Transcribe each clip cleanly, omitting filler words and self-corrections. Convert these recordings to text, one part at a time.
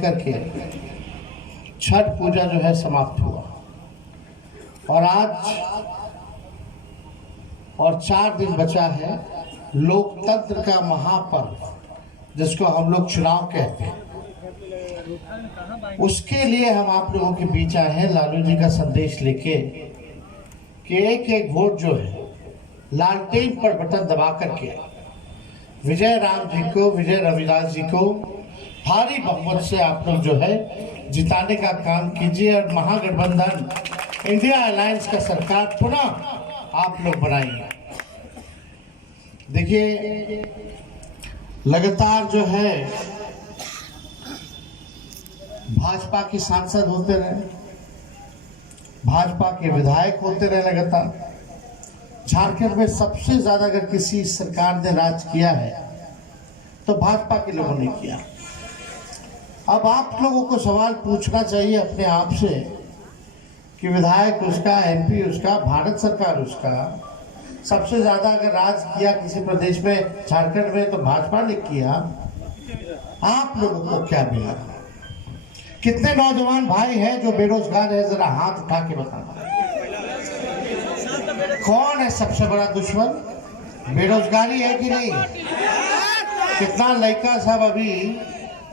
लेकर के छठ पूजा जो है समाप्त हुआ और आज और 4 दिन बचा है लोकतंत्र का महापर्व जिसको हम लोग चुनाव कहते हैं। उसके लिए हम आप लोगों के बीच आए हैं लालू जी का संदेश लेके कि एक एक वोट जो है लालटेन पर बटन दबा करके विजय राम जी को, विजय रविदास जी को भारी बहुमत से आप लोग जो है जिताने का काम कीजिए और महागठबंधन इंडिया अलायंस का सरकार पुनः आप लोग बनाइए। देखिए लगातार जो है भाजपा के सांसद होते रहे, भाजपा के विधायक होते रहे लगातार। झारखंड में सबसे ज्यादा अगर किसी सरकार ने राज किया है तो भाजपा के लोगों ने किया। अब आप लोगों को सवाल पूछना चाहिए अपने आप से कि विधायक उसका, एमपी उसका, भारत सरकार उसका, सबसे ज्यादा अगर राज किया किसी प्रदेश में झारखंड में तो भाजपा ने किया। आप लोगों को क्या मिला? कितने नौजवान भाई हैं जो बेरोजगार है? जरा हाथ उठा के बताना। कौन है सबसे बड़ा दुश्मन? बेरोजगारी है कि नहीं? कितना लड़का साहब अभी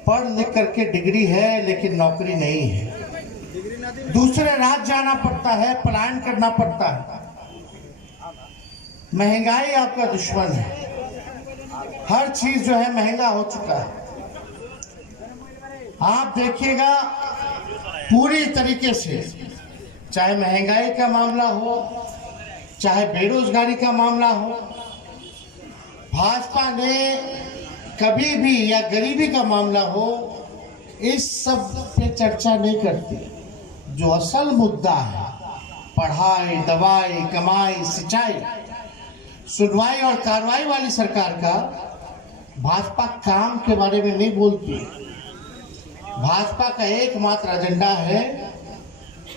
पढ़ लिख करके डिग्री है लेकिन नौकरी नहीं है, दूसरे राज्य जाना पड़ता है, पलायन करना पड़ता है। महंगाई आपका दुश्मन है, हर चीज जो है महंगा हो चुका है। आप देखिएगा पूरी तरीके से, चाहे महंगाई का मामला हो, चाहे बेरोजगारी का मामला हो, भाजपा ने कभी भी या गरीबी का मामला हो इस सब पे चर्चा नहीं करती। जो असल मुद्दा है पढ़ाई, दवाई, कमाई, सिंचाई, सुनवाई और कार्रवाई वाली सरकार का, भाजपा काम के बारे में नहीं बोलती। भाजपा का एकमात्र एजेंडा है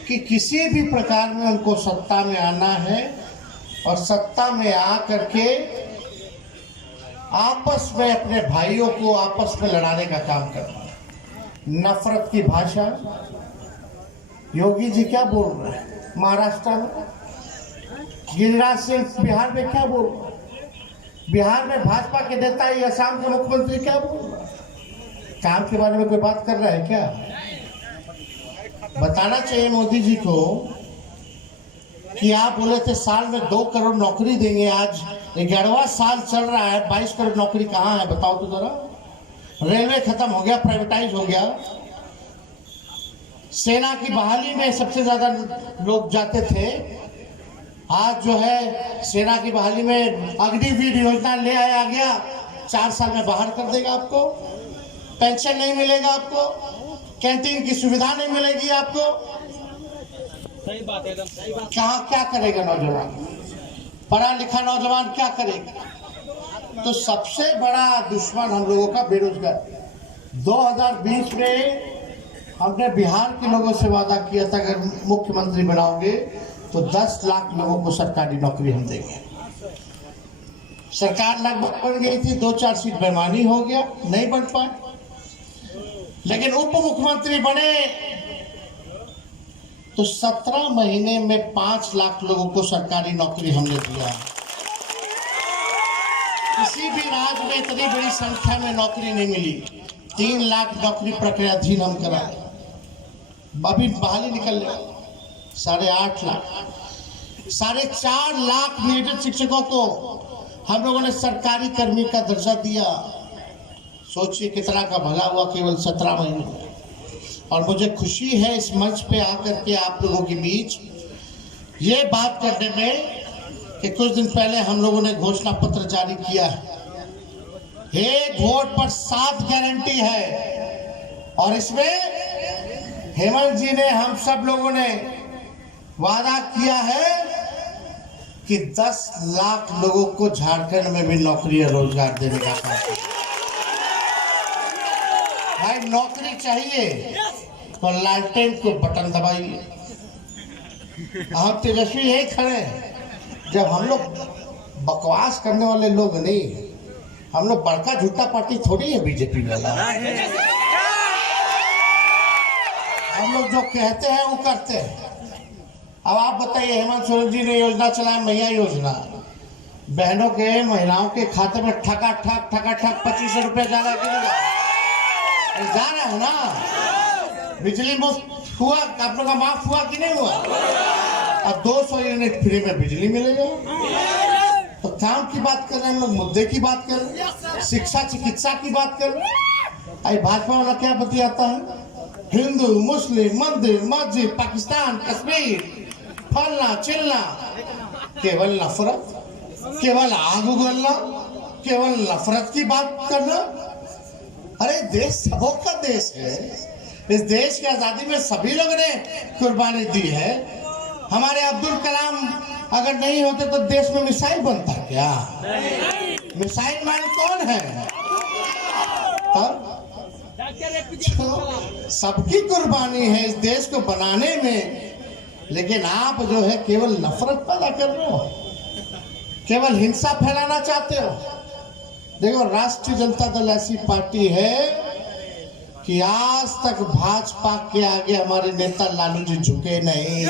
कि किसी भी प्रकार में उनको सत्ता में आना है और सत्ता में आ करके आपस में अपने भाइयों को आपस में लड़ाने का काम करना है। नफरत की भाषा योगी जी क्या बोल रहे हैं महाराष्ट्र में, गिरिराज सिंह बिहार में क्या बोल रहे हैं, बिहार में भाजपा के नेता ही असम के मुख्यमंत्री क्या बोल रहे हैं? काम के बारे में कोई बात कर रहा है क्या? बताना चाहिए मोदी जी को कि आप बोले थे साल में 2 करोड़ नौकरी देंगे, आज 11वां साल चल रहा है, 22 करोड़ नौकरी कहाँ है बताओ तो जरा। रेलवे खत्म हो गया, प्राइवेटाइज हो गया। सेना की बहाली में सबसे ज्यादा लोग जाते थे, आज जो है सेना की बहाली में अग्निवीर योजना ले आया गया, 4 साल में बाहर कर देगा आपको। पेंशन नहीं मिलेगा आपको, कैंटीन की सुविधा नहीं मिलेगी आपको। सही बात है, एकदम सही बात। कहाँ क्या करेगा नौजवान? पढ़ा लिखा नौजवान क्या करेगा? तो सबसे बड़ा दुश्मन हम लोगों का बेरोजगार। 2020 में हमने बिहार के लोगों से वादा किया था अगर मुख्यमंत्री बनाओगे तो 10 लाख लोगों को सरकारी नौकरी हम देंगे। सरकार लगभग बन गई थी, 2-4 सीट बेईमानी हो गया, नहीं बन पाए। लेकिन उप मुख्यमंत्री बने तो 17 महीने में 5 लाख लोगों को सरकारी नौकरी हमने दिया। किसी भी राज्य में इतनी बड़ी संख्या में नौकरी नहीं मिली। 3 लाख नौकरी प्रक्रियाधीन हम कराए, अभी बहाली निकल रहा 8.5 लाख। 4.5 लाख नियोजित शिक्षकों को हम लोगों ने सरकारी कर्मी का दर्जा दिया। सोचिए कितना का भला हुआ केवल 17 महीने में। और मुझे खुशी है इस मंच पे आकर के आप लोगों के बीच ये बात करने में कि कुछ दिन पहले हम लोगों ने घोषणा पत्र जारी किया है। 1 वोट पर 7 गारंटी है और इसमें हेमंत जी ने, हम सब लोगों ने वादा किया है कि 10 लाख लोगों को झारखंड में भी नौकरी और रोजगार देने का काम। भाई नौकरी चाहिए तो लालटेन को बटन दबाइए। आप तेजस्वी यही खड़े हैं। जब हम लोग बकवास करने वाले लोग नहीं, हम लोग बड़का झूठा पार्टी थोड़ी है बीजेपी वाला। लोग जो कहते हैं वो करते हैं। अब आप बताइए, हेमंत सोरेन जी ने योजना चलाया, मैया योजना, बहनों के महिलाओं के खाते में ठका ठक 2500 रुपया जा रहा है कि नहीं जा रहा है ना। बिजली मुफ्त हुआ, आप लोग का माफ हुआ कि नहीं हुआ? अब 200 यूनिट फ्री में बिजली मिलेगा। तो काम की बात कर रहे हैं हम लोग, मुद्दे की बात कर रहे हैं, शिक्षा चिकित्सा की बात कर रहे हैं। अरे भाजपा वाला क्या बतियाता है? हिंदू मुस्लिम, मंदिर मस्जिद, पाकिस्तान कश्मीर, फलना चिलना, केवल नफरत, केवल आग उगलना, केवल नफरत की बात करना। अरे देश सबों का देश है। इस देश की आजादी में सभी लोगों ने कुर्बानी दी है। हमारे अब्दुल कलाम अगर नहीं होते तो देश में मिसाइल बनता क्या? मिसाइल मैन कौन है? सबकी कुर्बानी है इस देश को बनाने में, लेकिन आप जो है केवल नफरत पैदा कर रहे हो, केवल हिंसा फैलाना चाहते हो। देखो, राष्ट्रीय जनता दल ऐसी पार्टी है कि आज तक भाजपा के आगे हमारे नेता लालू जी झुके नहीं।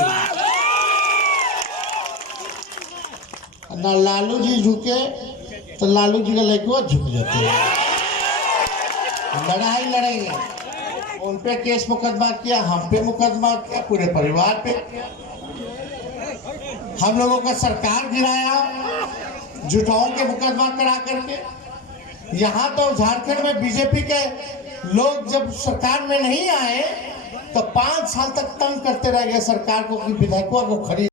ना लालू जी झुके तो लालू जी का लड़का झुक जाते हैं। लड़ाई लड़ेंगे, उन पे केस मुकदमा किया, हम पे मुकदमा किया, पूरे परिवार पे। हम लोगों का सरकार गिराया झूठाओं के मुकदमा करा करके। यहाँ तो झारखंड में बीजेपी के लोग जब सरकार में नहीं आए तो 5 साल तक तंग करते रह गए सरकार को कि विधायकों को खरीद